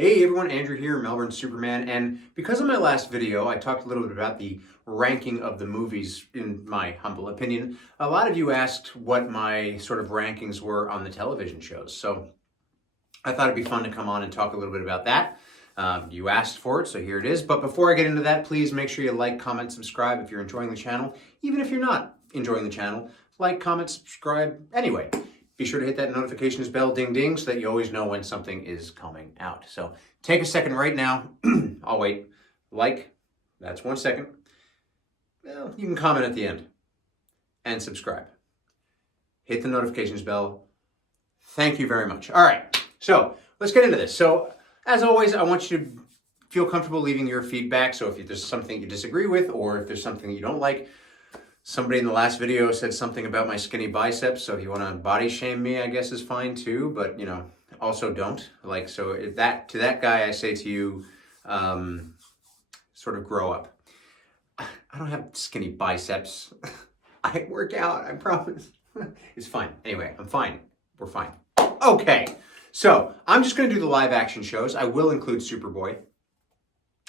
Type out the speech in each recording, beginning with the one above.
Hey everyone, Andrew here, Melbourne Superman, and because of my last video, I talked a little bit about the ranking of the movies, in my humble opinion. A lot of you asked what my sort of rankings were on the television shows, so I thought it'd be fun to come on and talk a little bit about that. You asked for it, so here it is. But before I get into that, please make sure you like, comment, subscribe if you're enjoying the channel. Even if you're not enjoying the channel, like, comment, subscribe anyway. Be sure to hit that notifications bell, ding ding, so that you always know when something is coming out. So take a second right now. I'll wait. Like, that's 1 second. Well, you can comment at the end. And subscribe. Hit the notifications bell. Thank you very much. All right, so let's get into this. So as always, I want you to feel comfortable leaving your feedback. So if there's something you disagree with, or if there's something you don't like, somebody in the last video said something about my skinny biceps, so if you want to body shame me, I guess is fine too, but you know, also don't. Like, so if to that guy, I say to you, sort of grow up. I don't have skinny biceps. I work out, I promise. It's fine. Anyway, I'm fine. We're fine. Okay, so I'm just going to do the live action shows. I will include Superboy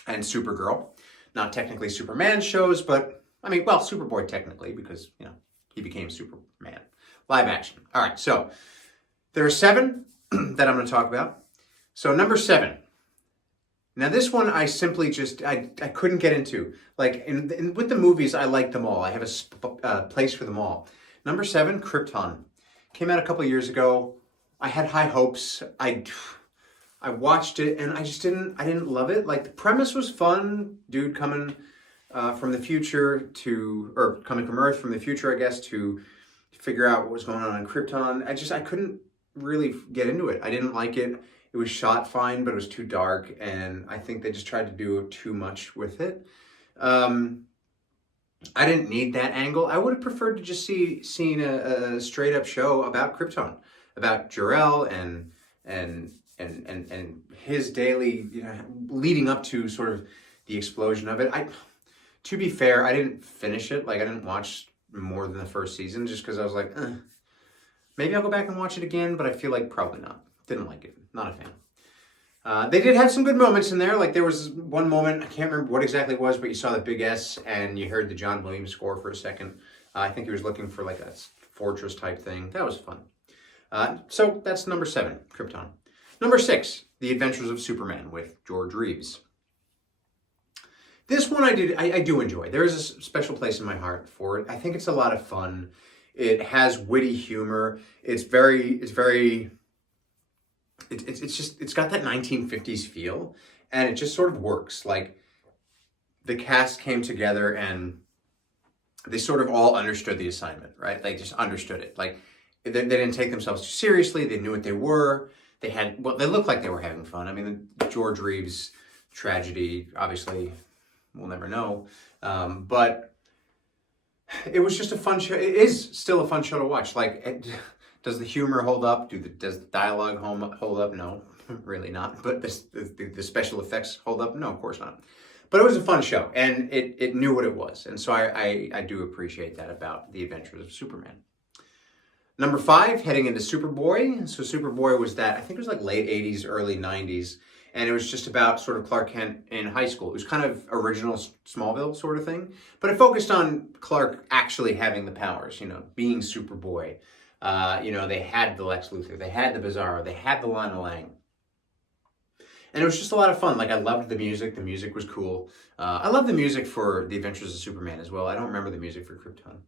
and Supergirl. Not technically Superman shows, but I mean, well, Superboy technically, because, you know, he became Superman. Live action. All right, so there are 7 that I'm going to talk about. So number 7. Now this one I simply just, I couldn't get into. Like, with the movies, I like them all. I have a place for them all. Number 7, Krypton. Came out a couple years ago. I had high hopes. I watched it and I didn't love it. Like, the premise was fun. Dude coming from the future coming from Earth from the future, I guess, to figure out what was going on Krypton. I couldn't really get into it. I didn't like it. It was shot fine, but it was too dark, and I think they just tried to do too much with it. I didn't need that angle. I would have preferred to just seen a straight up show about Krypton, about Jor-El and his daily, you know, leading up to sort of the explosion of it. To be fair, I didn't finish it. Like, I didn't watch more than the first season just because I was like, maybe I'll go back and watch it again, but I feel like probably not. Didn't like it. Not a fan. They did have some good moments in there. Like, there was one moment, I can't remember what exactly it was, but you saw the big S and you heard the John Williams score for a second. I think he was looking for like a fortress type thing. That was fun. So that's number 7, Krypton. Number 6, The Adventures of Superman with George Reeves. This one I do enjoy. There is a special place in my heart for it. I think it's a lot of fun. It has witty humor. It's got that 1950s feel, and it just sort of works. Like, the cast came together and they sort of all understood the assignment, right? They just understood it. Like, they didn't take themselves too seriously. They knew what they were. They looked like they were having fun. I mean, the George Reeves tragedy, obviously, we'll never know. But it was just a fun show. It is still a fun show to watch. Like, does the humor hold up? Does the dialogue hold up? No, really not. But the special effects hold up? No, of course not. But it was a fun show, and it knew what it was. And so I do appreciate that about The Adventures of Superman. Number 5, heading into Superboy. So Superboy was that, I think it was like late 80s, early 90s. And it was just about sort of Clark Kent in high school. It was kind of original Smallville sort of thing. But it focused on Clark actually having the powers, you know, being Superboy. You know, they had the Lex Luthor, they had the Bizarro, they had the Lana Lang. And it was just a lot of fun. Like, I loved the music. The music was cool. I love the music for The Adventures of Superman as well. I don't remember the music for Krypton.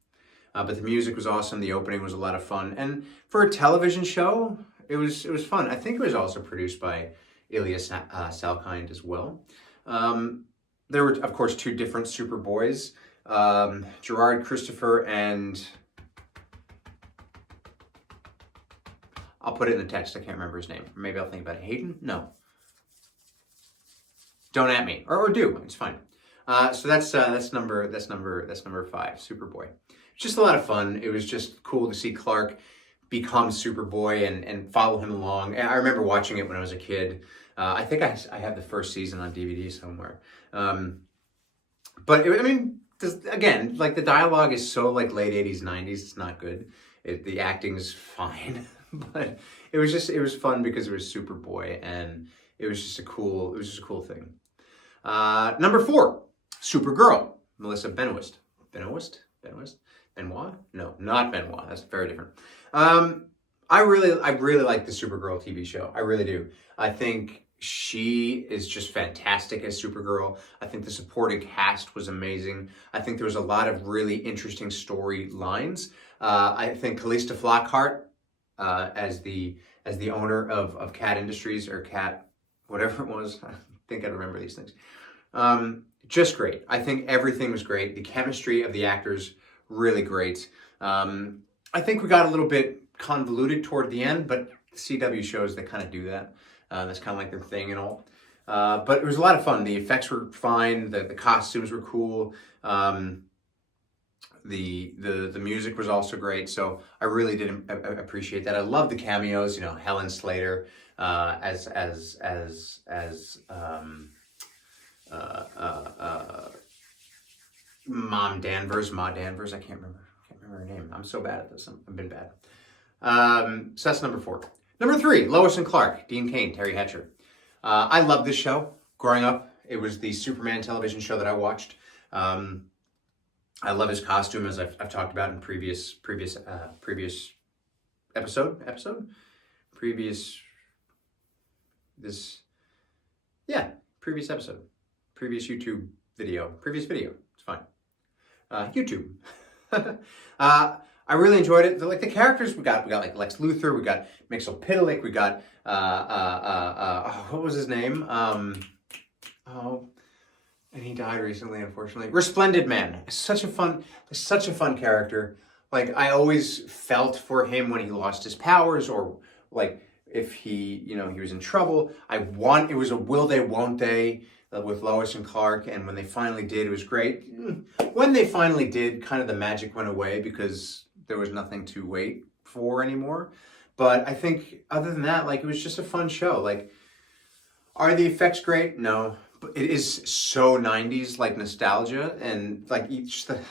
But the music was awesome. The opening was a lot of fun. And for a television show, it was fun. I think it was also produced by Ilya Salkind as well. There were, of course, 2 different Superboys. Gerard Christopher and... I'll put it in the text. I can't remember his name. Maybe I'll think about it. Hayden? No. Don't at me. Or do. It's fine. So that's number 5, Superboy. It's just a lot of fun. It was just cool to see Clark become Superboy and follow him along. And I remember watching it when I was a kid. I think I have the first season on DVD somewhere. But I mean, again, like, the dialogue is so like late 80s, 90s. It's not good. The acting's fine, but it was fun because it was Superboy, and It was just a cool thing. Number 4, Supergirl, Melissa Benoist. Benoit? No, not Benoit. That's very different. I really like the Supergirl TV show. I really do. I think she is just fantastic as Supergirl. I think the supporting cast was amazing. I think there was a lot of really interesting storylines. I think Calista Flockhart, as the owner of Cat Industries, or Cat, whatever it was, I think I remember these things. Just great. I think everything was great. The chemistry of the actors, really great. I think we got a little bit convoluted toward the end, but the CW shows, they kind of do that. That's kind of like their thing and all. But it was a lot of fun. The effects were fine. The costumes were cool. The music was also great. So I really did appreciate that. I love the cameos. You know, Helen Slater as Ma Danvers. I can't remember her name. I'm so bad at this. I've been bad. So that's number 4. Number 3, Lois and Clark, Dean Cain, Terry Hatcher. I loved this show growing up. It was the Superman television show that I watched. I love his costume, as I've talked about in previous YouTube video, it's fine. YouTube. I really enjoyed it. The characters we got like Lex Luthor, we got Mxyzptlk, we got what was his name? And he died recently, unfortunately. Resplendent Man. Such a fun character. Like, I always felt for him when he lost his powers, or like if he was in trouble. It was a will they, won't they with Lois and Clark, and when they finally did, it was great. When they finally did, kind of the magic went away because there was nothing to wait for anymore. But I think other than that, like, it was just a fun show. Like, are the effects great? No. But it is so 90s, like, nostalgia, and like each the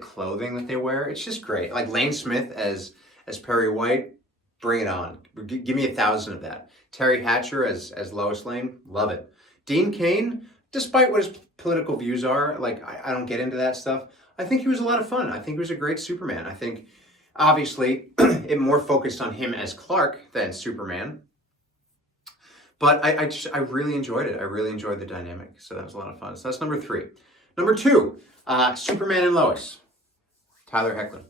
clothing that they wear, it's just great. Like Lane Smith as Perry White, bring it on. Give me 1,000 of that. Terry Hatcher as Lois Lane, love it. Dean Cain, despite what his political views are, like, I don't get into that stuff. I think he was a lot of fun. I think he was a great Superman. I think, obviously, it more focused on him as Clark than Superman. But I really enjoyed it. I really enjoyed the dynamic. So that was a lot of fun. So that's number 3. Number 2, Superman and Lois, Tyler Hoechlin.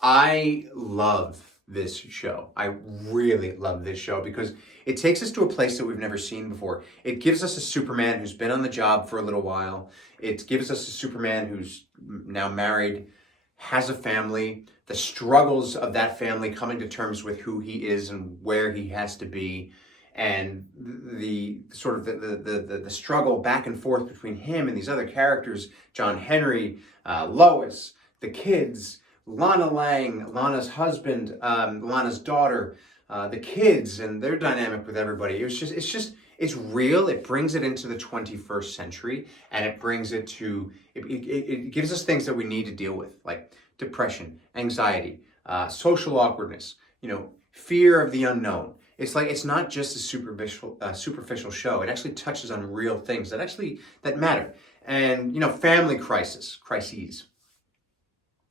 I love this show. I really love this show because it takes us to a place that we've never seen before. It gives us a Superman who's been on the job for a little while. It gives us a Superman who's now married, has a family, the struggles of that family coming to terms with who he is and where he has to be, and the sort of the struggle back and forth between him and these other characters, John Henry, Lois, the kids, Lana Lang, Lana's husband, Lana's daughter, the kids and their dynamic with everybody. It's real. It brings it into the 21st century, and it brings it to, it gives us things that we need to deal with, like depression, anxiety, social awkwardness, fear of the unknown. It's like, it's not just a superficial show. It actually touches on real things that matter. And, family crises.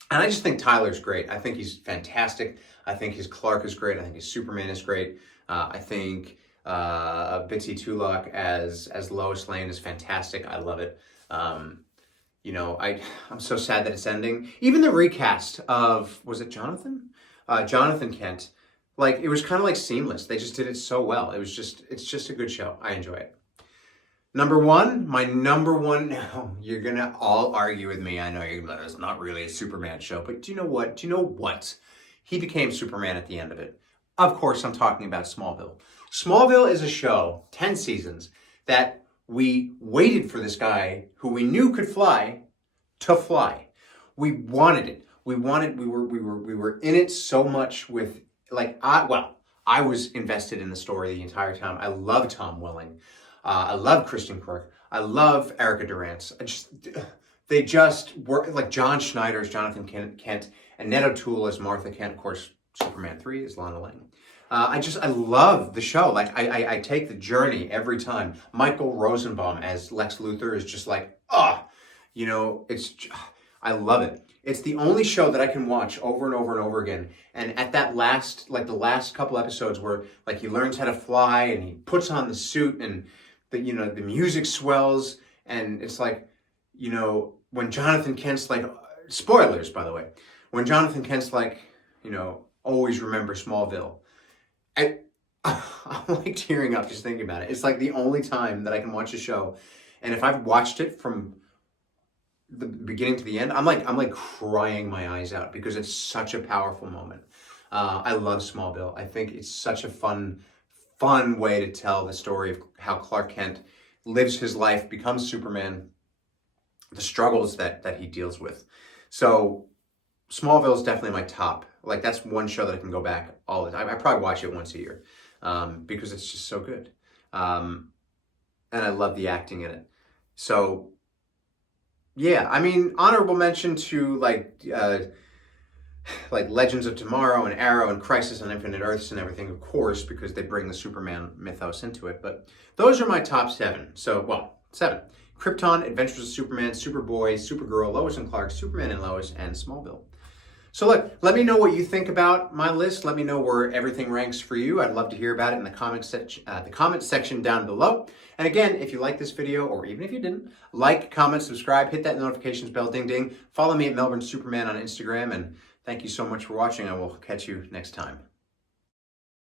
And I just think Tyler's great. I think he's fantastic. I think his Clark is great. I think his Superman is great. I think Bitsy Tulloch as Lois Lane is fantastic. I love it. I'm so sad that it's ending. Even the recast of, was it Jonathan? Jonathan Kent. Like, it was kind of like seamless. They just did it so well. It's just a good show. I enjoy it. My number one, no, you're going to all argue with me. I know it's not really a Superman show, but do you know what? He became Superman at the end of it. Of course, I'm talking about Smallville. Smallville is a show, 10 seasons, that we waited for this guy who we knew could fly to fly. We wanted it. We were in it so much with, like, I was invested in the story the entire time. I love Tom Welling. I love Kristen Quirk. I love Erica Durance. They just were, like, John Schneider as Jonathan Kent and Ned O'Toole as Martha Kent. Of course, Superman 3 is Lana Lang. I love the show. Like, I take the journey every time. Michael Rosenbaum as Lex Luthor is just like, you know, I love it. It's the only show that I can watch over and over and over again. And at that last, like the last couple episodes where like he learns how to fly and he puts on the suit and the, you know, the music swells and it's like, you know, when Jonathan Kent's like, spoilers, by the way, when Jonathan Kent's like, you know, always remember Smallville. I'm like tearing up just thinking about it. It's like the only time that I can watch a show. And if I've watched it from the beginning to the end, I'm like crying my eyes out because it's such a powerful moment. I love Smallville. I think it's such a fun way to tell the story of how Clark Kent lives his life, becomes Superman, the struggles that he deals with. So Smallville is definitely my top. Like that's one show that I can go back all the time. I probably watch it once a year because it's just so good. And I love the acting in it. So yeah, I mean, honorable mention to like Legends of Tomorrow and Arrow and Crisis on Infinite Earths and everything, of course, because they bring the Superman mythos into it. But those are my top 7. So, well, 7. Krypton, Adventures of Superman, Superboy, Supergirl, Lois and Clark, Superman and Lois, and Smallville. So look, let me know what you think about my list. Let me know where everything ranks for you. I'd love to hear about it in the comment section down below. And again, if you like this video, or even if you didn't, like, comment, subscribe, hit that notifications bell, ding, ding. Follow me at Melbourne Superman on Instagram. And thank you so much for watching. I will catch you next time.